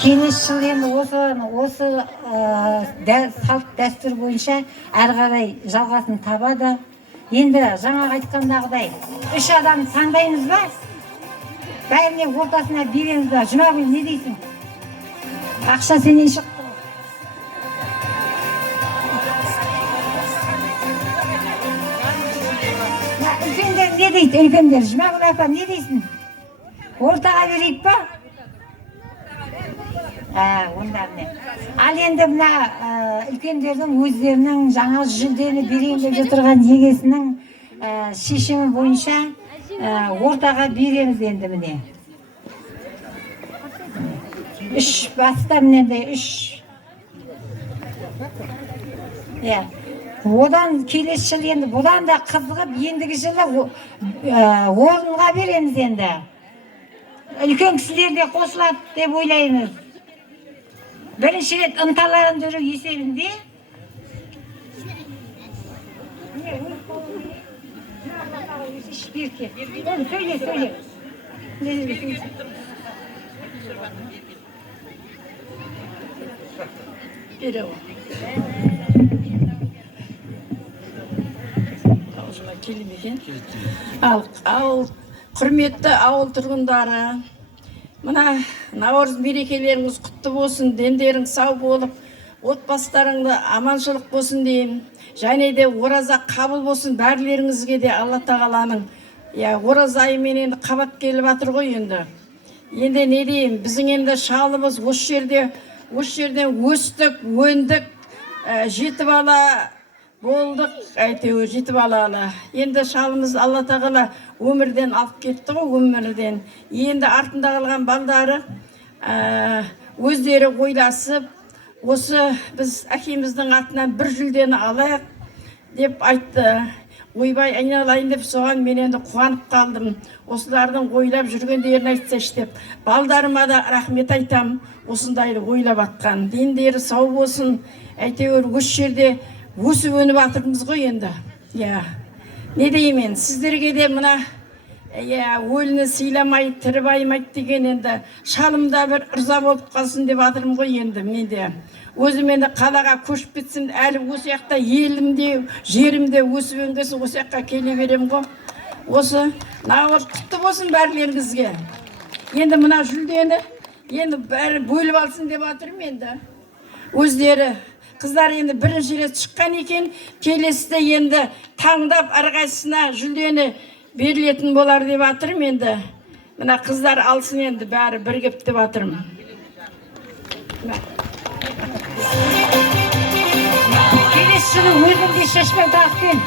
келесі жыл енді осы салт дәстүр бойынша әрі қарай жалғасын табады. Енді жаңа айтқандағыдай 3 адам таңдаймыз ба? Бәріне ортасына береміз ба? Жұмагүл, не дейсің? Ақша сенен шықты. Үлкендер не дейді? Үлкендер, Жұмагүл апа, не дейсің? Ортаға берейік па? Онда не? Ал енді мына үлкендердің өздерінің жаңа жүлдені берейін деп жатырған егесінің шешімі бойынша ортаға береміз енді міне. 3 баста міненде 3. Одан келесі жыл енді бұдан да қызығып, ендігі жылы орынға береміз енді. Үлкен кісілер де қосылады деп ойлаймыз. Бірінші рет ынталарындыру есебінде сөйле. Ал құрметті ауыл тұрғындары, мына Наурыз мерекелеріңіз құтты болсын, дендерің сау болып, отбасыларыңды аманшылық болсын деймін. Және де ораза қабыл болсын бәрлеріңізге де Алла тағаланың. Ораза айымен енді қабат келіп жатыр ғой енді. Енді не деймін, біздің енді шалымыз осы жерден өстік, өндік, 7 бала болдық, әйтеуір 7 балалы. Енді шалымыз Алла тағала өмірден алып кетті ғой, өмірден. Енді артында қалған балдары өздері ойласып, осы біз әкеміздің атынан 1 жүлдені алайық деп айтты. Ойбай айналайын деп соған мен енді қуанып қалдым. Осылардың ойлап жүргендерін айтсаш деп. Балдарыма да рахмет айтам, осындайды ойлап атқан. Дендері сау болсын, әйтеуір осы жерде өсіп өніп атырмыз ғой енді. Не деймен, сіздерге де мына өліні сыйламай, тірі баймайды деген енді шалымда бір ырза болып қалсын деп атырмын ғой енді менде. Өзім енді қалаға көшіп кетсем, әлі осы яқта елімде, жерімде өсіп өңгесін осы яққа келе берем ғой. Осы Наурыз құтты болсын бәрлеріңізге. Енді мына жүлдені енді бәрі бөліп алсын деп атырмын енді. Өздері қыздар енді бірінші рет шыққан екен, келесіде енді таңдап әрқайсысына жүлдені берілетін болар деп атырмын енді. Мына қыздар алсын енді бәрі бірігіп деп атырмын. Келесі жылы өзімде шашпай тақпен